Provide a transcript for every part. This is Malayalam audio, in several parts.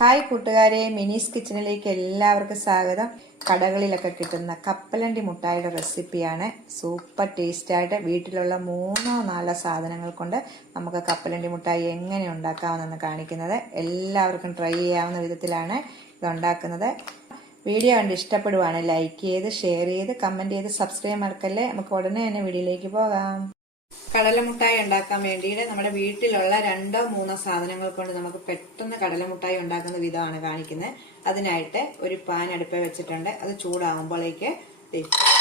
ഹായ് കൂട്ടുകാരെ മിനീസ് കിച്ചണിലേക്ക് എല്ലാവർക്കും സ്വാഗതം. കടകളിലൊക്കെ കിട്ടുന്ന കപ്പലണ്ടി മുട്ടായിയുടെ റെസിപ്പിയാണ്. സൂപ്പർ ടേസ്റ്റായിട്ട് വീട്ടിലുള്ള മൂന്നോ നാലോ സാധനങ്ങൾ കൊണ്ട് നമുക്ക് കപ്പലണ്ടി മുട്ടായി എങ്ങനെ ഉണ്ടാക്കാമെന്നാണ് കാണിക്കുന്നത്. എല്ലാവർക്കും ട്രൈ ചെയ്യാവുന്ന വിധത്തിലാണ് ഇതുണ്ടാക്കുന്നത്. വീഡിയോ കണ്ട് ഇഷ്ടപ്പെടുവാണ് ലൈക്ക് ചെയ്ത് ഷെയർ ചെയ്ത് കമന്റ് ചെയ്ത് സബ്സ്ക്രൈബ് മറക്കല്ലേ? നമുക്ക് ഉടനെ തന്നെ വീഡിയോയിലേക്ക് പോകാം. കടലമുട്ടായി ഉണ്ടാക്കാൻ വേണ്ടിയിട്ട് നമ്മുടെ വീട്ടിലുള്ള രണ്ടോ മൂന്നോ സാധനങ്ങൾ കൊണ്ട് നമുക്ക് പെട്ടെന്ന് കടലമുട്ടായി ഉണ്ടാക്കുന്ന വിധമാണ് കാണിക്കുന്നത്. അതിനായിട്ട് ഒരു പാൻ അടുപ്പ് വെച്ചിട്ടുണ്ട്. അത് ചൂടാകുമ്പോഴേക്ക്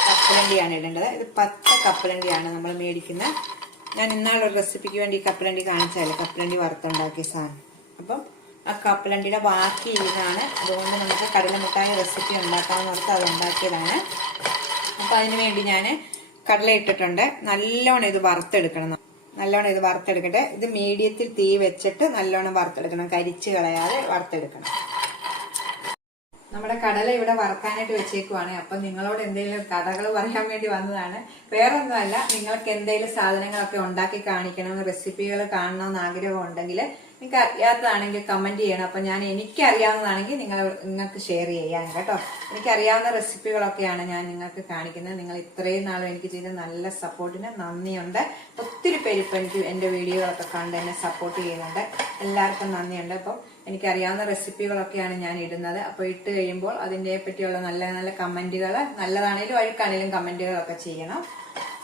കപ്പലണ്ടിയാണ് ഇടേണ്ടത്. ഇത് പച്ച കപ്പലണ്ടിയാണ് നമ്മൾ മേടിക്കുന്നത് ഞാൻ ഇന്നാളൊരു റെസിപ്പിക്ക് വേണ്ടി കപ്പലണ്ടി കാണിച്ചാലേ കപ്പലണ്ടി വറുത്തുണ്ടാക്കിയ സാധനം. അപ്പം ആ കപ്പലണ്ടിയുടെ ബാക്കി ഇതാണ്. അതുകൊണ്ട് നമുക്ക് കടലമുട്ടായി റെസിപ്പി ഉണ്ടാക്കാമെന്ന് ഓർത്ത് അത് ഉണ്ടാക്കിയതാണ്. അപ്പം അതിന് വേണ്ടി ഞാൻ കടല ഇട്ടിട്ടുണ്ട്. നല്ലോണം ഇത് വറുത്തെടുക്കണം. നല്ലോണം ഇത് വറുത്തെടുക്കട്ടെ. ഇത് മീഡിയത്തിൽ തീ വെച്ചിട്ട് നല്ലോണം വറുത്തെടുക്കണം. കരിച്ച് കളയാതെ വറുത്തെടുക്കണം. നമ്മുടെ കടല ഇവിടെ വറുക്കാനായിട്ട് വെച്ചേക്കുവാണ്. അപ്പൊ നിങ്ങളോട് എന്തെങ്കിലും കഥകൾ പറയാൻ വേണ്ടി വന്നതാണ്. വേറൊന്നുമല്ല നിങ്ങൾക്ക് എന്തെങ്കിലും സാധനങ്ങളൊക്കെ ഉണ്ടാക്കി കാണിക്കണം റെസിപ്പികൾ കാണണമെന്ന് ആഗ്രഹം ഉണ്ടെങ്കിൽ നിങ്ങൾക്ക് അറിയാത്തതാണെങ്കിൽ കമന്റ് ചെയ്യണം. അപ്പൊ ഞാൻ എനിക്കറിയാവുന്നതാണെങ്കിൽ നിങ്ങൾ നിങ്ങൾക്ക് ഷെയർ ചെയ്യാൻ കേട്ടോ. എനിക്കറിയാവുന്ന റെസിപ്പികളൊക്കെയാണ് ഞാൻ നിങ്ങൾക്ക് കാണിക്കുന്നത്. നിങ്ങൾ ഇത്രയും നാളും എനിക്ക് ചെയ്ത നല്ല സപ്പോർട്ടിന് നന്ദിയുണ്ട്. ഒത്തിരി പേര് ഇപ്പം എനിക്ക് എന്റെ വീഡിയോകളൊക്കെ കണ്ട് എന്നെ സപ്പോർട്ട് ചെയ്യുന്നുണ്ട്. എല്ലാവർക്കും നന്ദിയുണ്ട്. അപ്പം എനിക്കറിയാവുന്ന റെസിപ്പികളൊക്കെയാണ് ഞാൻ ഇടുന്നത്. അപ്പോൾ ഇട്ട് കഴിയുമ്പോൾ അതിനെ പറ്റിയുള്ള നല്ല നല്ല കമന്റുകൾ നല്ലതാണേലും അഴുക്കാണേലും കമന്റുകളൊക്കെ ചെയ്യണം.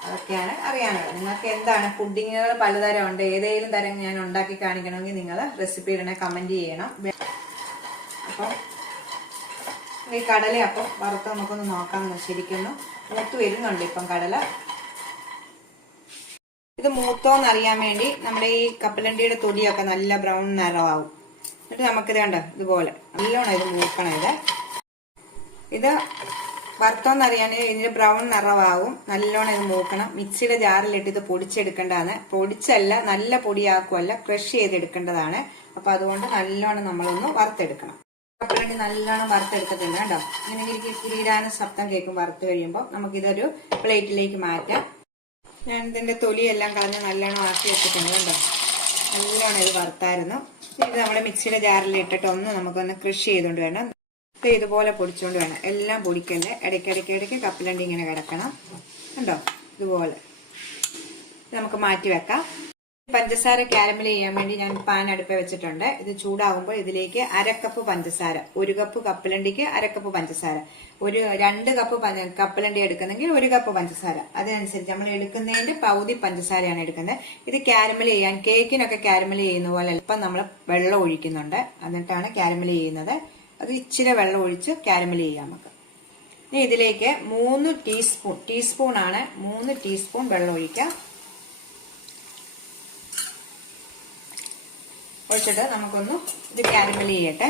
അതൊക്കെയാണ് അറിയാനുള്ളത്. നിങ്ങൾക്ക് എന്താണ് പുഡിങ്ങുകൾ പലതരം ഉണ്ട്? ഏതെങ്കിലും തരം ഞാൻ ഉണ്ടാക്കി കാണിക്കണമെങ്കിൽ നിങ്ങൾ റെസിപ്പി ഇടണേ കമന്റ് ചെയ്യണം. അപ്പം ഈ കടല അപ്പം വറുത്ത് നമുക്കൊന്ന് നോക്കാം ശരിക്കുന്നു മൂത്ത് വരുന്നുണ്ട് ഇപ്പം കടല. ഇത് മൂത്തോന്ന് അറിയാൻ വേണ്ടി നമ്മുടെ ഈ കപ്പലണ്ടിയുടെ തൊലിയൊക്കെ നല്ല ബ്രൗൺ നിറമാവും. എന്നിട്ട് നമുക്കിത് കണ്ടോ ഇതുപോലെ. നല്ലോണം ഇത് മൂക്കണം ഇത്. ഇത് വറുത്തോന്നറിയാൻ ഇതിന് ബ്രൗൺ നിറവാകും. നല്ലോണം ഇത് മൂക്കണം. മിക്സിയുടെ ജാറിലിട്ട് ഇത് പൊടിച്ചെടുക്കേണ്ടതാണ്. പൊടിച്ചല്ല നല്ല പൊടിയാക്കുമല്ല ക്രഷ് ചെയ്തെടുക്കേണ്ടതാണ്. അപ്പൊ അതുകൊണ്ട് നല്ലോണം നമ്മളൊന്ന് വറുത്തെടുക്കണം. കപ്പലണ്ടി നല്ലോണം വറുത്തെടുത്തിട്ടുണ്ട് കേട്ടോ. ഇങ്ങനെ എനിക്ക് കിരീടാന ശബ്ദം കേൾക്കും വറുത്ത് കഴിയുമ്പോൾ നമുക്കിതൊരു പ്ലേറ്റിലേക്ക് മാറ്റാം. ഞാൻ ഇതിന്റെ തൊലിയെല്ലാം കളഞ്ഞ് നല്ലോണം ആക്കി വെച്ചിട്ടുണ്ട് കേട്ടോ. നല്ലോണം ഇത് വറുത്തായിരുന്നു. ഇത് നമ്മുടെ മിക്സിയുടെ ജാറിൽ ഇട്ടിട്ട് ഒന്ന് നമുക്കൊന്ന് കൃഷി ചെയ്തുകൊണ്ട് വേണം ഇത് ഇതുപോലെ പൊടിച്ചുകൊണ്ട് വേണം. എല്ലാം പൊടിക്കല്ലേ? ഇടയ്ക്കിടയ്ക്ക് ഇടയ്ക്ക് കപ്പലണ്ടി ഇങ്ങനെ കിടക്കണം. കണ്ടോ? ഇതുപോലെ. ഇത് നമുക്ക് മാറ്റി വെക്കാം. പഞ്ചസാര കാരമൽ ചെയ്യാൻ വേണ്ടി ഞാൻ പാൻ അടുപ്പ് വെച്ചിട്ടുണ്ട്. ഇത് ചൂടാകുമ്പോൾ ഇതിലേക്ക് അരക്കപ്പ് കപ്പ് പഞ്ചസാര ഒരു കപ്പ് കപ്പലണ്ടിക്ക് അരക്കപ്പ് കപ്പ് പഞ്ചസാര ഒരു രണ്ട് കപ്പ് കപ്പലണ്ടി എടുക്കുന്നെങ്കിൽ ഒരു കപ്പ് പഞ്ചസാര. അതിനനുസരിച്ച് നമ്മൾ എടുക്കുന്നതിന്റെ പകുതി പഞ്ചസാരയാണ് എടുക്കുന്നത്. ഇത് കാരമൽ ചെയ്യാൻ കേക്കിനൊക്കെ കാരമൽ ചെയ്യുന്ന പോലെ അല്പം നമ്മൾ വെള്ളം ഒഴിക്കുന്നുണ്ട്. എന്നിട്ടാണ് കാരമൽ ചെയ്യുന്നത്. അത് ഇച്ചിരി വെള്ളം ഒഴിച്ച് കാരമൽ ചെയ്യാം നമുക്ക്. ഇനി ഇതിലേക്ക് മൂന്ന് ടീസ്പൂൺ ടീസ്പൂൺ ആണ് മൂന്ന് ടീസ്പൂൺ വെള്ളം ഒഴിക്കാം. ഒഴിച്ചിട്ട് നമുക്കൊന്ന് ഇത് കാരമൽ ചെയ്യട്ടെ.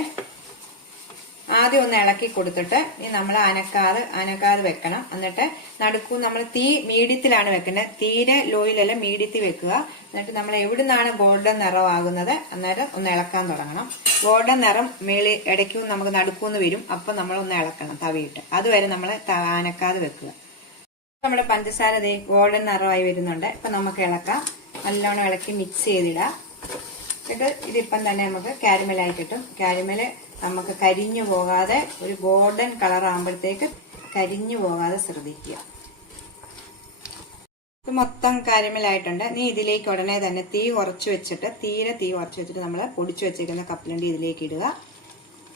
ആദ്യം ഒന്ന് ഇളക്കി കൊടുത്തിട്ട് ഇനി നമ്മൾ അനക്കാതെ അനക്കാതെ വെക്കണം. എന്നിട്ട് നടുക്കു നമ്മൾ തീ മീഡിയത്തിലാണ് വെക്കുന്നത് തീരെ ലോയിലല്ല മീഡിയത്തിൽ വെക്കുക. എന്നിട്ട് നമ്മൾ എവിടുന്നാണ് ഗോൾഡൻ നിറമാകുന്നത്? അന്നേരം ഒന്ന് ഇളക്കാൻ തുടങ്ങണം. ഗോൾഡൻ നിറം മേളി ഇടയ്ക്കും നമുക്ക് നടുക്കൂന്ന് വരും. അപ്പൊ നമ്മൾ ഒന്ന് ഇളക്കണം തവിയിട്ട്. അതുവരെ നമ്മൾ അനക്കാതെ വെക്കുക. നമ്മുടെ പഞ്ചസാര ഗോൾഡൻ നിറമായി വരുന്നുണ്ട്. ഇപ്പൊ നമുക്ക് ഇളക്കാം. നല്ലോണം ഇളക്കി മിക്സ് ചെയ്തിടാം. എന്നിട്ട് ഇതിപ്പം തന്നെ നമുക്ക് കാരമലായി കിട്ടും കാരമൽ നമുക്ക് കരിഞ്ഞു പോകാതെ ഒരു ഗോൾഡൻ കളർ ആകുമ്പോഴത്തേക്ക് കരിഞ്ഞു പോകാതെ ശ്രദ്ധിക്കുക. ഇത് മൊത്തം കരിമലായിട്ടുണ്ട്. നീ ഇതിലേക്ക് ഉടനെ തന്നെ തീ കുറച്ച് വെച്ചിട്ട് തീരെ തീ കുറച്ച് വെച്ചിട്ട് നമ്മൾ പൊടിച്ചു വെച്ചേക്കുന്ന കപ്പലണ്ടി ഇതിലേക്ക് ഇടുക.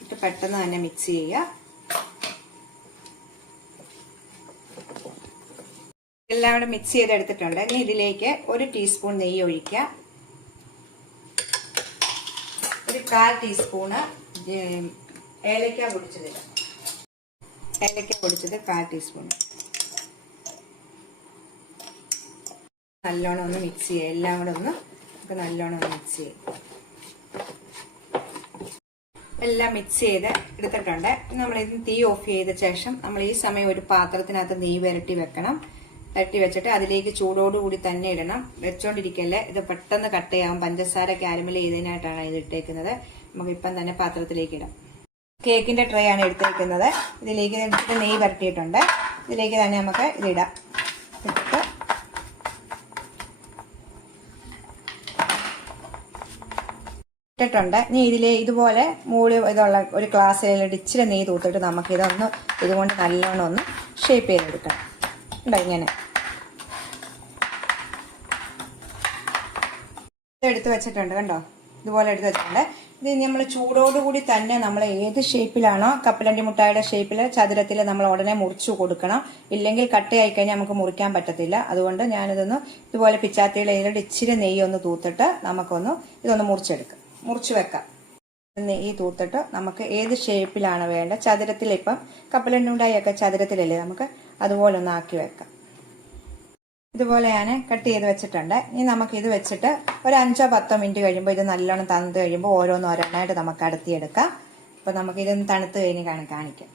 ഇട്ട് പെട്ടെന്ന് തന്നെ മിക്സ് ചെയ്യുക. എല്ലാം കൂടെ മിക്സ് ചെയ്തെടുത്തിട്ടുണ്ട്. ഇനി ഇതിലേക്ക് ഒരു ടീസ്പൂൺ നെയ്യ് ഒഴിക്കുക. ഒരു കാൽ ടീസ്പൂണ് ഏലക്ക പൊടിച്ചത് ഏലക്ക പൊടിച്ചത് കാൽ ടീസ്പൂൺ. നല്ലോണം ഒന്ന് മിക്സ് ചെയ്യുക എല്ലാം കൂടെ ഒന്ന് നമുക്ക് നല്ലോണം ഒന്ന് മിക്സ് ചെയ്യും. എല്ലാം മിക്സ് ചെയ്ത് എടുത്തിട്ടുണ്ട്. നമ്മൾ ഇതിന് തീ ഓഫ് ചെയ്ത ശേഷം നമ്മൾ ഈ സമയം ഒരു പാത്രത്തിനകത്ത് നെയ്യ് വരട്ടി വെക്കണം. വരട്ടി വെച്ചിട്ട് അതിലേക്ക് ചൂടോടുകൂടി തന്നെ ഇടണം. വെച്ചോണ്ടിരിക്കല്ലേ? ഇത് പെട്ടെന്ന് കട്ട് ചെയ്യാം. പഞ്ചസാര കാരമൽ ചെയ്തതിനായിട്ടാണ് ഇത് ഇട്ടേക്കുന്നത്. നമുക്ക് ഇപ്പം തന്നെ പാത്രത്തിലേക്ക് ഇടാം കേക്കിന്റെ ട്രേ ആണ് എടുത്തേക്കുന്നത്. ഇതിലേക്ക് എടുത്തിട്ട് നെയ്യ് പരട്ടിയിട്ടുണ്ട് ഇതിലേക്ക് തന്നെ നമുക്ക് ഇതിടാം. ഇട്ടിട്ട് ഇട്ടിട്ടുണ്ട്. ഇനി ഇതിലെ ഇതുപോലെ മൂടി ഇതുള്ള ഒരു ഗ്ലാസ്സിൽ ഇച്ചിരി നെയ്യ് തൂത്തിട്ട് നമുക്ക് ഇതൊന്ന് ഇതുകൊണ്ട് നല്ലോണം ഒന്ന് ഷേപ്പ് ചെയ്തെടുക്കണം ഉണ്ടോ ഇങ്ങനെ? എടുത്ത് വെച്ചിട്ടുണ്ട്. കണ്ടോ? ഇതുപോലെ എടുത്ത് വെച്ചിട്ടുണ്ട്. ഇത് നമ്മൾ ചൂടോടുകൂടി തന്നെ നമ്മൾ ഏത് ഷേപ്പിലാണോ കപ്പലണ്ടി മുട്ടായുടെ ഷേപ്പിൽ ചതുരത്തിൽ നമ്മൾ ഉടനെ മുറിച്ചു കൊടുക്കണം. ഇല്ലെങ്കിൽ കട്ടയായി കഴിഞ്ഞാൽ നമുക്ക് മുറിക്കാൻ പറ്റത്തില്ല. അതുകൊണ്ട് ഞാനിതൊന്ന് ഇതുപോലെ പിച്ചാത്തിയുടെ ഇതിലൂടെ ഇച്ചിരി നെയ്യ് ഒന്ന് തൂത്തിട്ട് നമുക്കൊന്ന് ഇതൊന്ന് മുറിച്ചെടുക്കാം. മുറിച്ചു വെക്കാം. നെയ്യ് തൂത്തിട്ട് നമുക്ക് ഏത് ഷേപ്പിലാണ് വേണ്ട ചതുരത്തിൽ ഇപ്പം കപ്പലണ്ടി മുട്ടായൊക്കെ ചതുരത്തിലല്ലേ? നമുക്ക് അതുപോലെ ഒന്ന് ആക്കി വെക്കാം. ഇതുപോലെ ഞാൻ കട്ട് ചെയ്ത് വെച്ചിട്ടുണ്ട്. ഇനി നമുക്ക് ഇത് വെച്ചിട്ട് ഒരു അഞ്ചോ പത്തോ മിനിറ്റ് കഴിയുമ്പോൾ ഇത് നല്ലോണം തണുത്ത് കഴിയുമ്പോൾ ഓരോന്ന് ഓരോന്നായിട്ട് നമുക്ക് അടത്തിയെടുക്കാം. അപ്പോൾ നമുക്ക് ഇതൊന്ന് തണുത്ത് കഴിഞ്ഞ് കാണി കാണിക്കാം.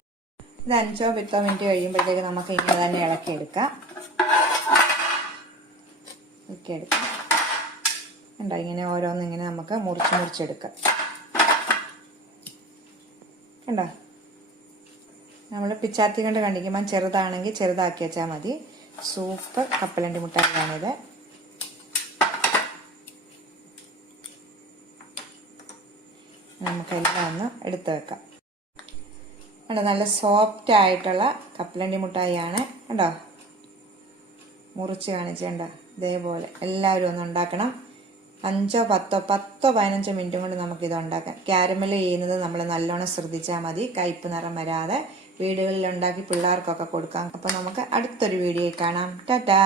ഇത് അഞ്ചോ പത്തോ മിനിറ്റ് കഴിയുമ്പോഴത്തേക്ക് നമുക്ക് ഇങ്ങനെ തന്നെ ഇളക്കിയെടുക്കാം. ഇളക്കിയെടുക്കാം. ഉണ്ടോ ഇങ്ങനെ ഓരോന്ന് ഇങ്ങനെ നമുക്ക് മുറിച്ച് മുറിച്ചെടുക്കാം. കണ്ടോ? നമ്മൾ പിച്ചാത്തി കൊണ്ട് കണ്ടിക്കുമ്പോൾ ചെറുതാണെങ്കിൽ ചെറുതാക്കി വെച്ചാൽ മതി. സൂപ്പർ കപ്പലണ്ടി മുട്ടായിയാണിത് നമുക്കെല്ലാം ഒന്ന് എടുത്തു വെക്കാം. കണ്ടോ നല്ല സോഫ്റ്റ് ആയിട്ടുള്ള കപ്പലണ്ടി മുട്ടായിയാണ്. കണ്ടോ? മുറിച്ച് കാണിച്ചേണ്ട ഇതേപോലെ. എല്ലാവരും ഒന്ന് ഉണ്ടാക്കണം. അഞ്ചോ പത്തോ പത്തോ പതിനഞ്ചോ മിനിറ്റും കൊണ്ട് നമുക്കിത് ഉണ്ടാക്കാം. ക്യാരമൽ ചെയ്യുന്നത് നമ്മൾ നല്ലോണം ശ്രദ്ധിച്ചാൽ മതി. കയ്പ് നിറം വരാതെ. വീടുകളിൽ ഉണ്ടാക്കി പിള്ളേർക്കൊക്കെ കൊടുക്കാം അപ്പോൾ നമുക്ക് അടുത്തൊരു വീഡിയോയിൽ കാണാം ടാറ്റാ